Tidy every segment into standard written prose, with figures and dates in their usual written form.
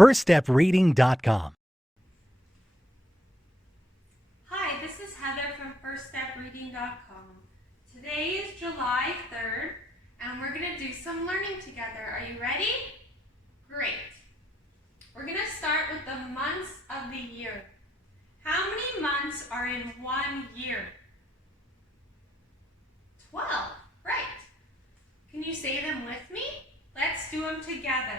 firststepreading.com. Hi, this is Heather from firststepreading.com. Today is July 3rd, and we're going to do some learning together. Are you ready? Great. We're going to start with the months of the year. How many months are in 1 year? 12. Right. Can you say them with me? Let's do them together.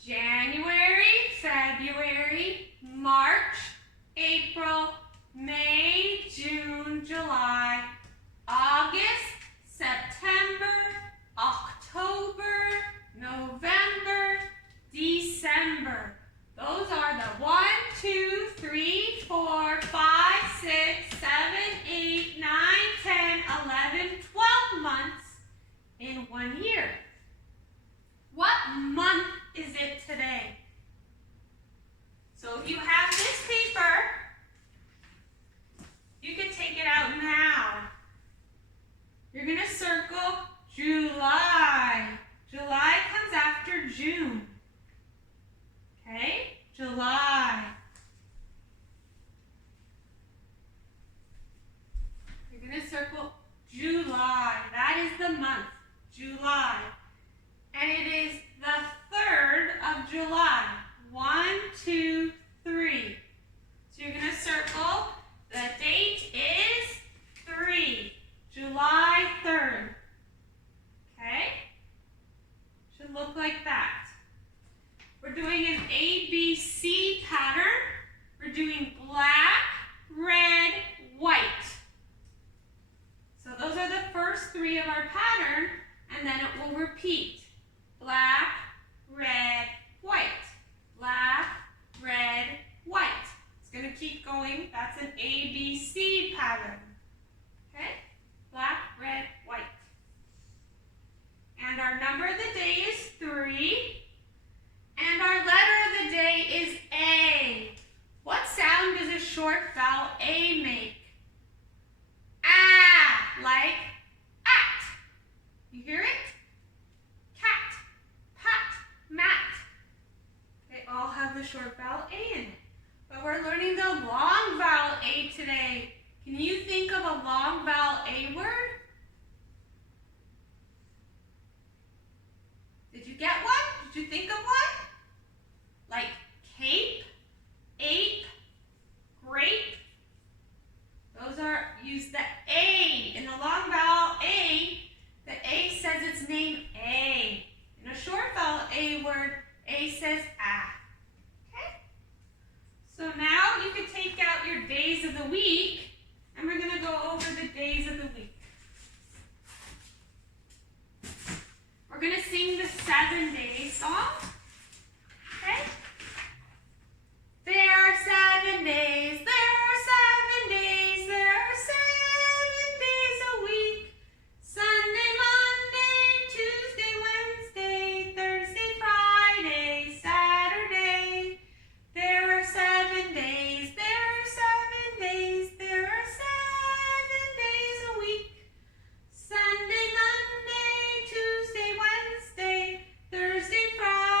January, February, March, April, May, June, July, August, September, October, November, December. Those are the 1, 2, 3, 4, 5, 6, 7, 8, 9, 10, 11, 12 months in 1 year. What month is it today? So if you have this paper, you can take it out now. You're going to circle July. July comes after June. Okay? July. You're going to circle July. That is the month, July. And it is the 3rd of July. 1, 2, 3. So you're going to circle, the date is 3, July 3rd. Okay? Should look like that. We're doing an ABC pattern. We're doing black, red, white. So those are the first 3 of our pattern, and then it will repeat. Black, red, white. Black, red, white. It's going to keep going. That's an ABC pattern. Okay? Black, red, white. And our number of the day is 3. And our letter of the day is A. What sound does a short vowel A make? Ah, like at. You hear it? Cat, pat, mat. They all have the short vowel A in it. But we're learning the long vowel A today. Can you think of a long vowel A word? Did you get one? Did you think of one? Like cape, ape, grape. Those are, use the A. In the long vowel A, the A says its name A. In a short vowel A word, A says ah. Okay? So now you can take out your days of the week, and we're going to go over the days of the week. We're going to sing the 7-day song. Okay? There are 7 days, there are 7 days, there are 7 days a week. Sunday, Monday, Tuesday, Wednesday, Thursday, Friday, Saturday. There are 7 days, there are 7 days, there are 7 days a week. Sunday, Monday, Tuesday, Wednesday, Thursday, Friday.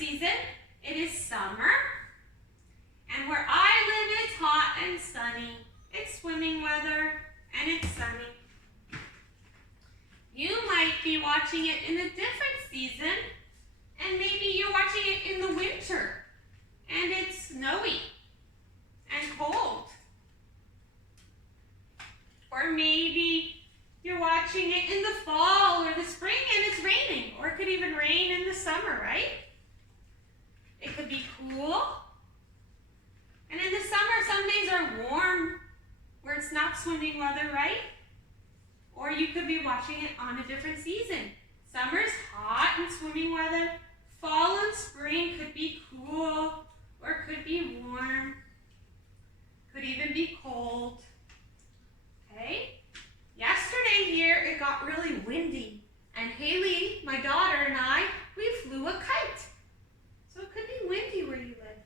season, it is summer. And where I live, it's hot and sunny. It's swimming weather and it's sunny. You might be watching it in a different season, and maybe you're watching it in the winter and it's snowy and cold. Or maybe you're watching it in the fall or the spring and it's raining, or it could even rain in the summer, right? It could be cool. And in the summer, some days are warm, where it's not swimming weather, right? Or you could be watching it on a different season. Summer's hot and swimming weather. Fall and spring could be cool, or could be warm. Could even be cold. Okay? Yesterday here, it got really windy. And Haley, my daughter, and I, we flew a kite. So it could be windy where you live.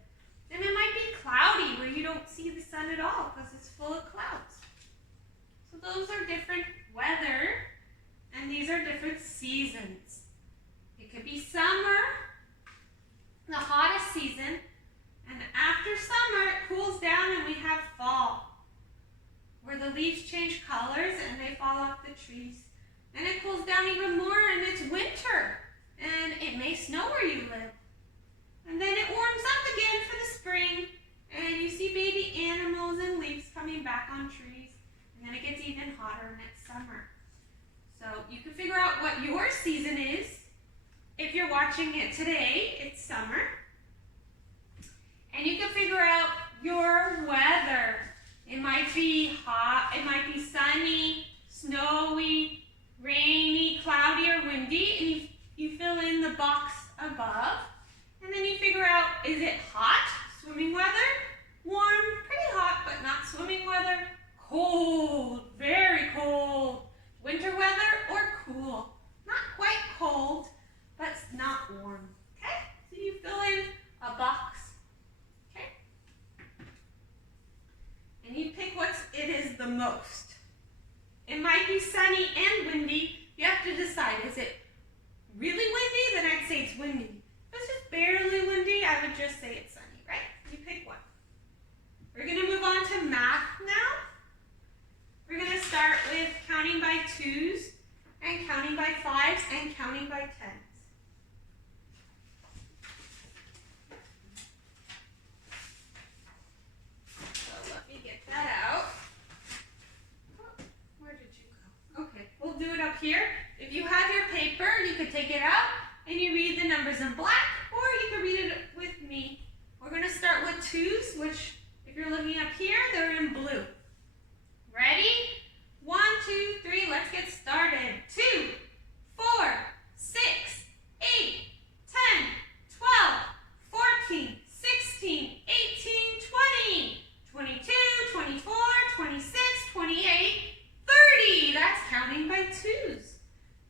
And it might be cloudy where you don't see the sun at all because it's full of clouds. So those are different weather, and these are different seasons. It could be summer, the hottest season, and after summer it cools down and we have fall, where the leaves change colors and they fall off the trees. Then it cools down even more and it's winter, and it may snow where you live. And then it warms up again for the spring, and you see baby animals and leaves coming back on trees. And then it gets even hotter and it's summer. So you can figure out what your season is. If you're watching it today, it's summer. And you can figure out your weather. It might be hot, it might be sunny, snowy, rainy, cloudy, or windy. And you fill in the box above. And then you figure out, is it hot, swimming weather, warm, pretty hot, but not swimming weather, cold, very cold, winter weather, or cool, not quite cold, but not warm, okay? So you fill in a box, okay? And you pick what it is the most. It might be sunny and windy. You have to decide, is it really windy? Then I'd say it's windy. If it's just barely windy, I would just say it's sunny, right? You pick one. We're going to move on to math now. We're going to start with counting by 2s, and counting by 5s, and counting by 10s. So let me get that out. Oh, where did you go? Okay, we'll do it up here. If you have your paper, you could take it out and you read the numbers in black, or you can read it with me. We're going to start with 2s, which if you're looking up here, they're in blue. Ready? 1, 2, 3, let's get started. 2, 4, 6, 8, 10, 12, 14, 16, 18, 20, 22, 24, 26, 28, 30. That's counting by 2s.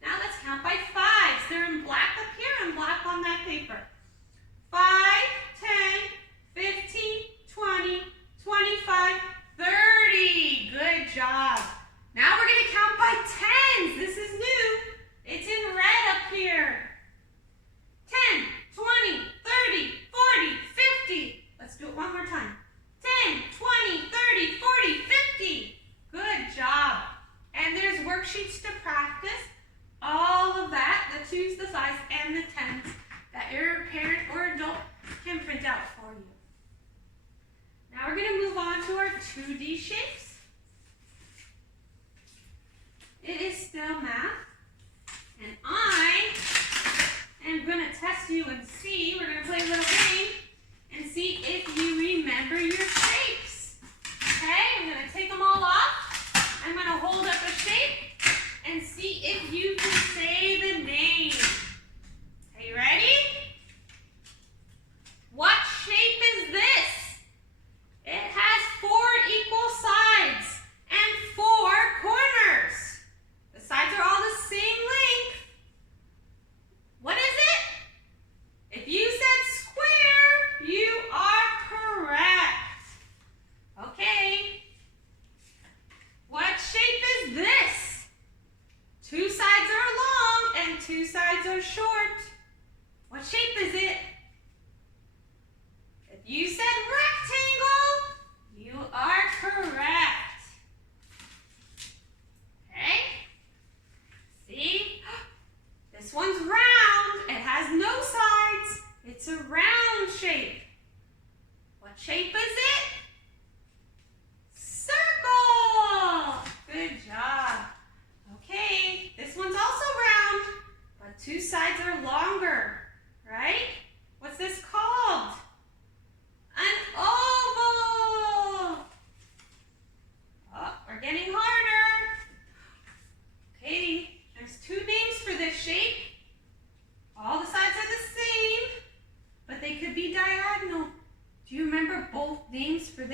Now let's count by 5s. They're in black up here and black on that paper. 5, 10, 15, 20, 25, 30. Good job. Now we're going to count by 10s. This is new.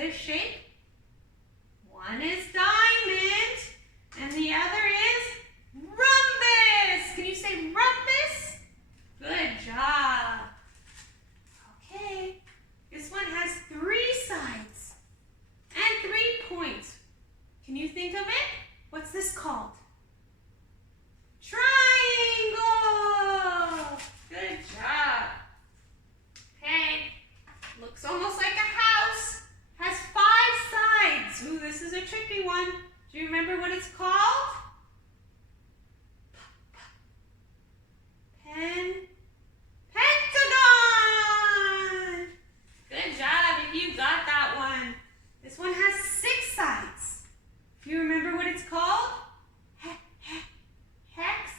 this shape. One is diamond, and the other is rhombus. Can you say rhombus? Good job. Okay, this one has 3 sides and 3 points. Can you think of it? What's this called? Triangle. Good job. Okay, looks almost like a house. Has 5 sides. Ooh, this is a tricky one. Do you remember what it's called? Pentagon. Good job if you got that one. This one has 6 sides. Do you remember what it's called? Hexagon.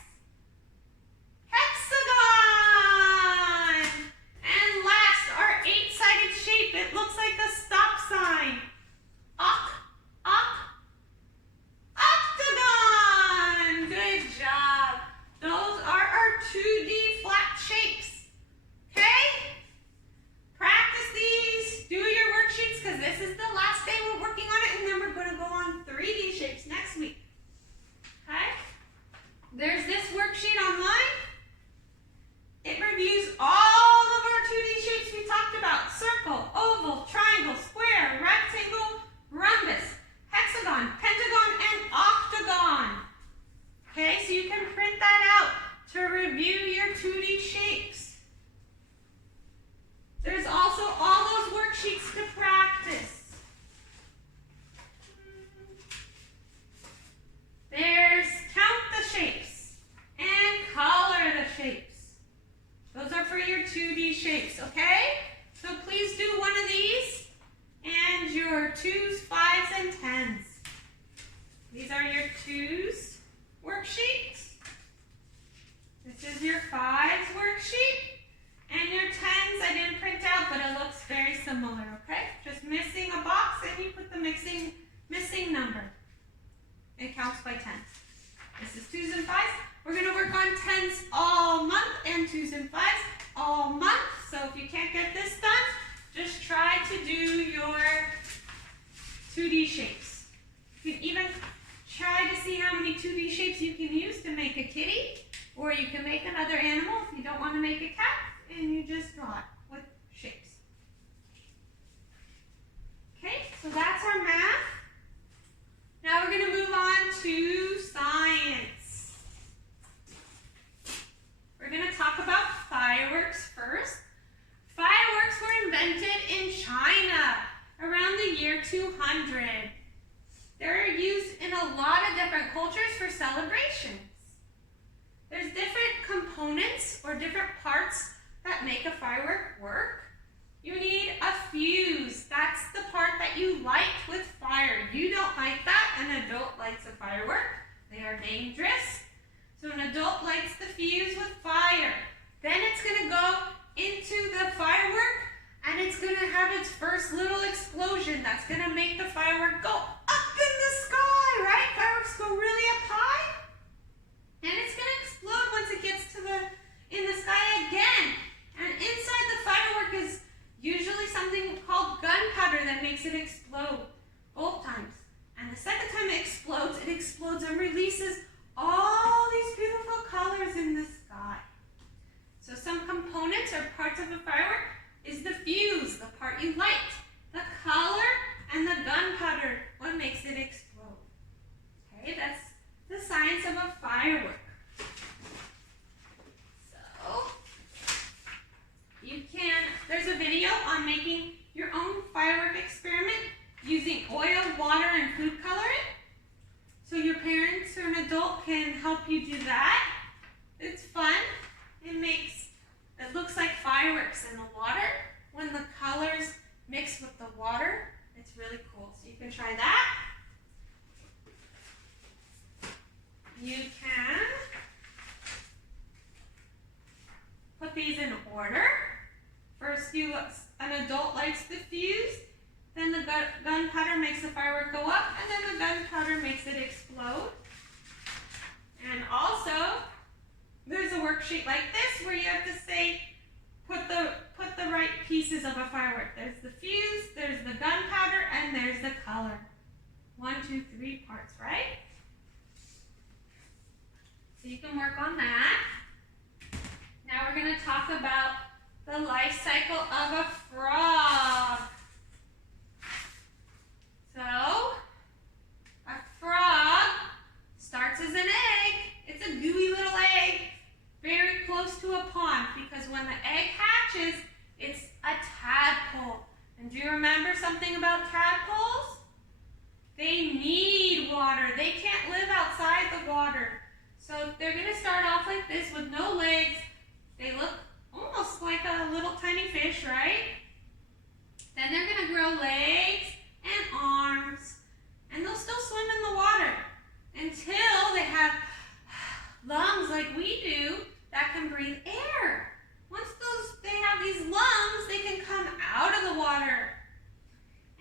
And last, our 8-sided shape. It looks like a stop sign. Octagon. Good job. Those are our 2D flat shapes. Okay? Practice these. Do your worksheets because this is the last day we're working on it, and then we're going to go on 3D shapes next week. Okay? There's this worksheet online. It reviews all of our 2D shapes we talked about. Circle, oval, triangle, square, rectangle, rhombus, hexagon, pentagon, and octagon. Okay, so you can print that out to review your 2D shapes. There's also all those worksheets to practice. There's count the shapes and color the shapes. Those are for your 2D shapes, okay? So please do one of these and your 2s, 5s, and 10s. These are your 2s worksheet. This is your 5s worksheet. And your 10s I didn't print out, but it looks very similar, okay? Just missing a box and you put the missing number. It counts by 10s. This is 2s and 5s. We're going to work on 10s all month and 2s and 5s all month. So if you can't get this done, just try to do your 2D shapes. You can even try to see how many 2D shapes you can use to make a kitty, or you can make another animal if you don't want to make a cat, and you just draw it with shapes. Okay, so that's our math. Now we're going to move on to science. We're going to talk about fireworks first. Fireworks were invented in China around the year 200. They're used in a lot of different cultures for celebrations. There's different components or different parts that make a firework work. You need a fuse. That's the part that you light with fire. You don't like that. An adult lights a firework. They are dangerous. So an adult lights the fuse with fire. Then it's going to go into the firework and it's going to have its first little explosion. That's going to make the firework go up in the sky, right? Fireworks go really up high. And it's going to explode once it gets to in the sky again. And inside the firework is usually something called gunpowder that makes it explode both times. And the second time it explodes and releases all these beautiful colors in the sky. So some components or parts of a firework is the fuse, the part you light, the color, and the gunpowder, what makes it explode. Okay, that's the science of a firework. There's a video on making your own firework experiment using oil, water, and food coloring. So your parents or an adult can help you do that. It's fun. It looks like fireworks in the water when the colors mix with the water. It's really cool. So you can try that. You can put these in order. First, an adult lights the fuse, then the gunpowder makes the firework go up, and then the gunpowder makes it explode. And also, there's a worksheet like this where you have to say, put the right piece pieces of a firework. There's the fuse, there's the gunpowder, and there's the color. 1, 2, 3 parts, right? So you can work on that. Now we're going to talk about the life cycle of a frog. So, a frog starts as an egg. It's a gooey little egg, very close to a pond, because when the egg hatches, it's a tadpole. And do you remember something about tadpoles? They need water. They can't live outside the water. So they're going to start off like this with no legs. They look almost like a little tiny fish, right? Then they're going to grow legs and arms, and they'll still swim in the water until they have lungs like we do that can breathe air. Once they have these lungs, they can come out of the water.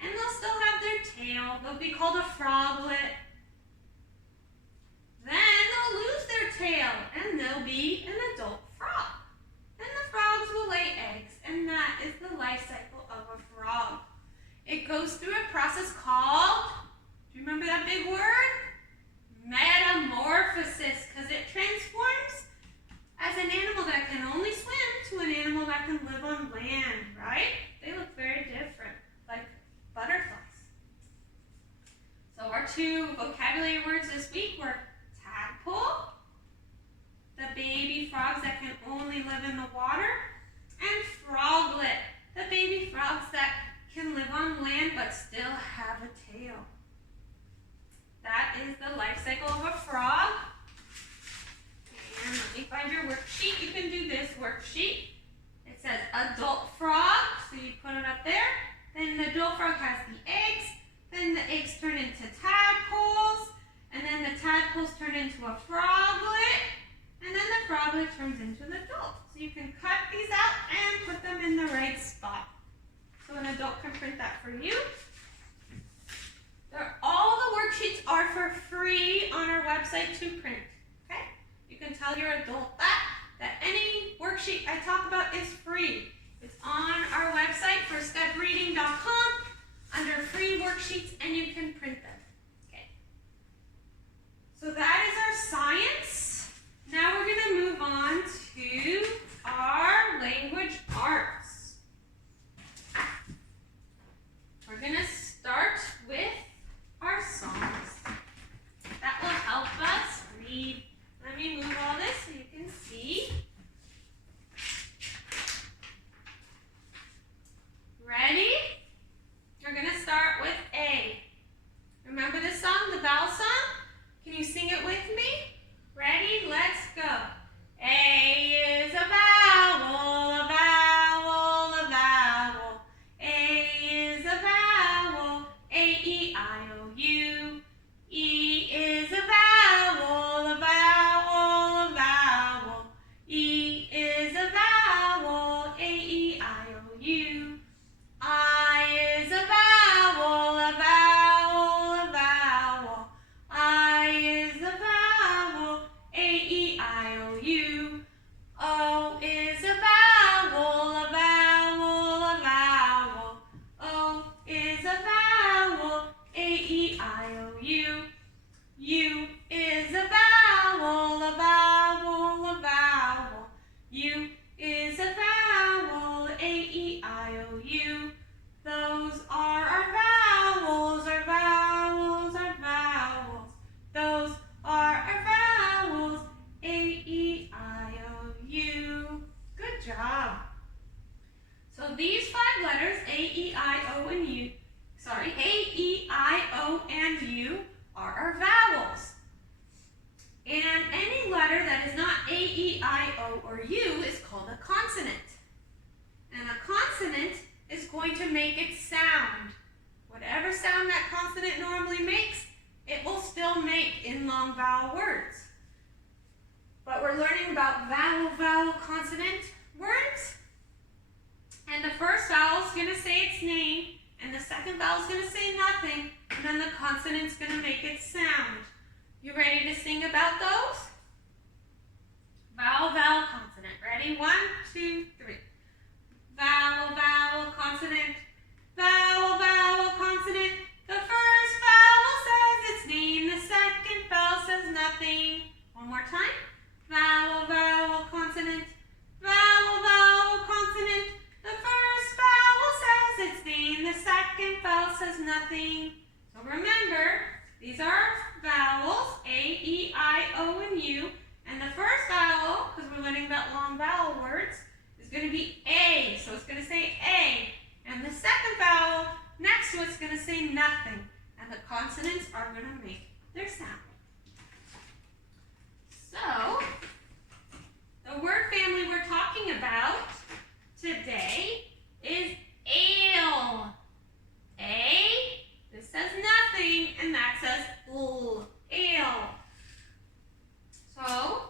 And they'll still have their tail. They'll be called a froglet. Then they'll lose their tail, and they'll be an adult frog. Then the frogs will lay eggs, and that is the life cycle of a frog. It goes through a process called, do you remember that big word? Metamorphosis, because it transforms as an animal that can only swim to an animal that can live on land, right? They look very different, like butterflies. So our 2 vocabulary words this week were tadpole, the baby frogs that can only live in the water, and froglet, the baby frogs that can live on land but still have a tail. That is the life cycle of a frog. And let me find your worksheet. You can do this worksheet. It says adult frog, so you put it up there. Then the adult frog has the eggs. Then the eggs turn into tadpoles. And then the tadpoles turn into a froglet. And then the froglet turns into an adult. So you can cut these out and put them in the right spot. So an adult can print that for you. All the worksheets are for free on our website to print. Okay? You can tell your adult that any worksheet I talk about is free. It's on our website, firststepreading.com, under free worksheets, and you can print them. Okay. So that is our science. Now we're going to move on to our language arts. We're going to start with our songs. That will help us read. Let me move all this so you can see. Ready? We're going to start with A. Remember this song, the vowel song? Can you sing it with me? Ready? Let's go. A is a vowel, a vowel, a vowel. A is a vowel, A-E-I-O-U. E is a vowel, a vowel, a vowel. E is a vowel, A-E-I-O-U. I is a vowel, a vowel, a vowel. I is a vowel, A-E-I-O-U. O is a vowel, a vowel, a vowel. O is a vowel, A-E-I-O-U. U is a vowel, a vowel, a vowel. U is a vowel, A-E-I-O-U. Those are our vowels, our vowels, our vowels. Those are our vowels, A-E-I-O-U. Good job. So these 5 letters, A-E-I-O and U, A-E-I-O and U are our vowels. And any letter that is not A-E-I-O or U is called a consonant. And a consonant is going to make its sound. Whatever sound that consonant normally makes, it will still make in long vowel words. But we're learning about vowel, consonant words. And the first vowel is going to say its name, and the second vowel is going to say nothing, and then the consonant's going to make its sound. You ready to sing about those? Vowel, consonant. Ready? 1, 2, 3. Vowel, nothing. So remember, these are vowels, A, E, I, O, and U. And the first vowel, because we're learning about long vowel words, is going to be A. So it's going to say A. And the second vowel next to it's going to say nothing. And the consonants are going to make their sound. So, the word family we're talking about today is ale. A, this says nothing, and that says l, ale. So,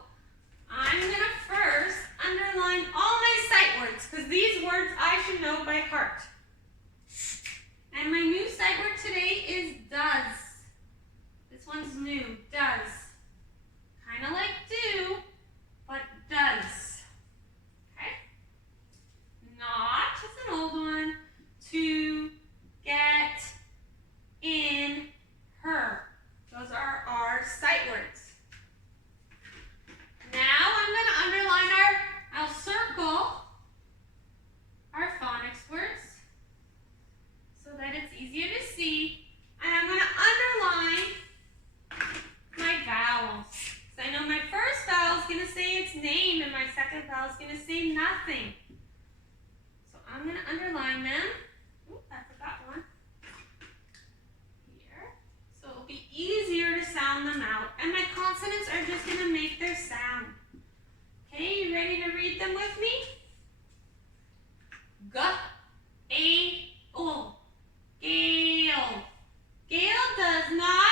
I'm going to first underline all my sight words, because these words I should know by heart. And my new sight word today is does. This one's new, does. Kind of like do, but does. Okay? Not is an old one. To, get, in, her. Those are our sight words. Now I'm going to underline I'll circle our phonics words so that it's easier to see. And I'm going to underline my vowels. So I know my first vowel is going to say its name and my second vowel is going to say nothing. So I'm going to underline them. Ooh, I forgot one. Here. So it'll be easier to sound them out. And my consonants are just going to make their sound. Okay, you ready to read them with me? G, A, O. Gale. Gale does not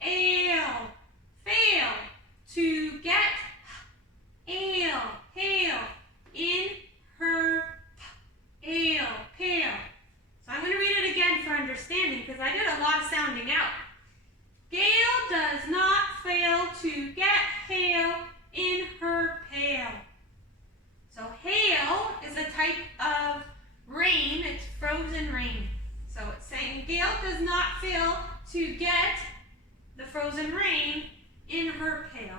ale. Fail. To get ale. Hail. In her ale. Pale. So I'm going to read it again for understanding because I did a lot of sounding out. Gale does not fail to get hail in her pail. So hail is a type of rain. It's frozen rain. So it's saying Gale does not fail to get the frozen rain in her pail.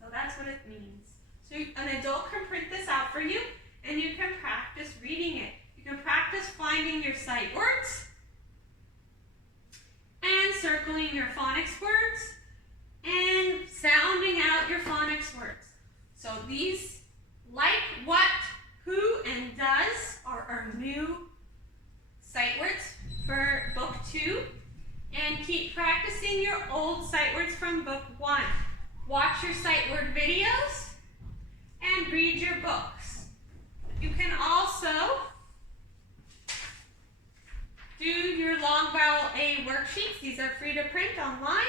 So that's what it means. So an adult can print this out for you and you can practice reading it. You can practice finding your sight words and circling your phonics words and sounding out your phonics words. So these, like, what, who, and does are our new sight words for book 2. And keep practicing your old sight words from book 1. Watch your sight word videos and read your books. You can also do your long vowel A worksheets. These are free to print online.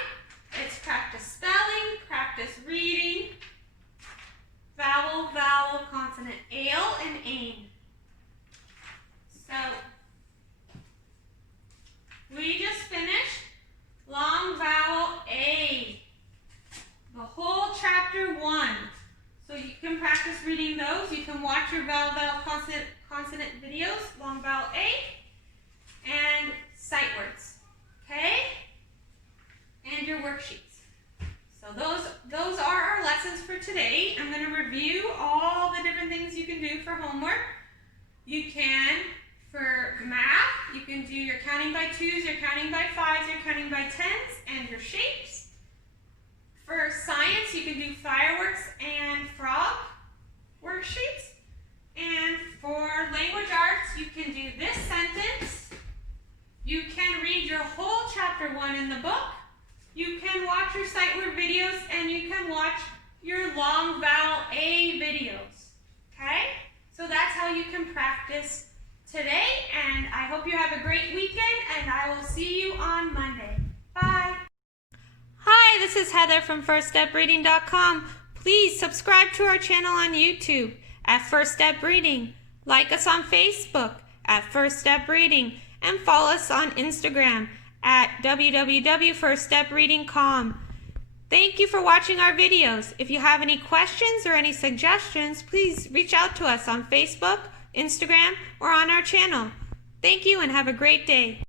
It's practice spelling, practice reading, vowel, vowel, consonant, ale, and ain. So, we just finished long vowel A, the whole chapter 1. So you can practice reading those. You can watch your vowel, vowel, consonant videos, long vowel A, and sight words, okay? And your worksheets. So those are our lessons for today. I'm going to review all the different things you can do for homework. You can, for math, you can do your counting by 2s, your counting by 5s, your counting by 10s, and your shapes. For science, you can do fireworks and frog worksheets. And for language arts, you can do this sentence. You can read your whole chapter 1 in the book. You can watch your sight word videos, and you can watch your long vowel A videos. Okay? So that's how you can practice today, and I hope you have a great weekend, and I will see you on Monday. Bye. Hi, this is Heather from FirstStepReading.com. Please subscribe to our channel on YouTube at First Step Reading. Like us on Facebook at First Step Reading, and follow us on Instagram at www.firststepreading.com. Thank you for watching our videos. If you have any questions or any suggestions, please reach out to us on Facebook, Instagram, or on our channel. Thank you and have a great day.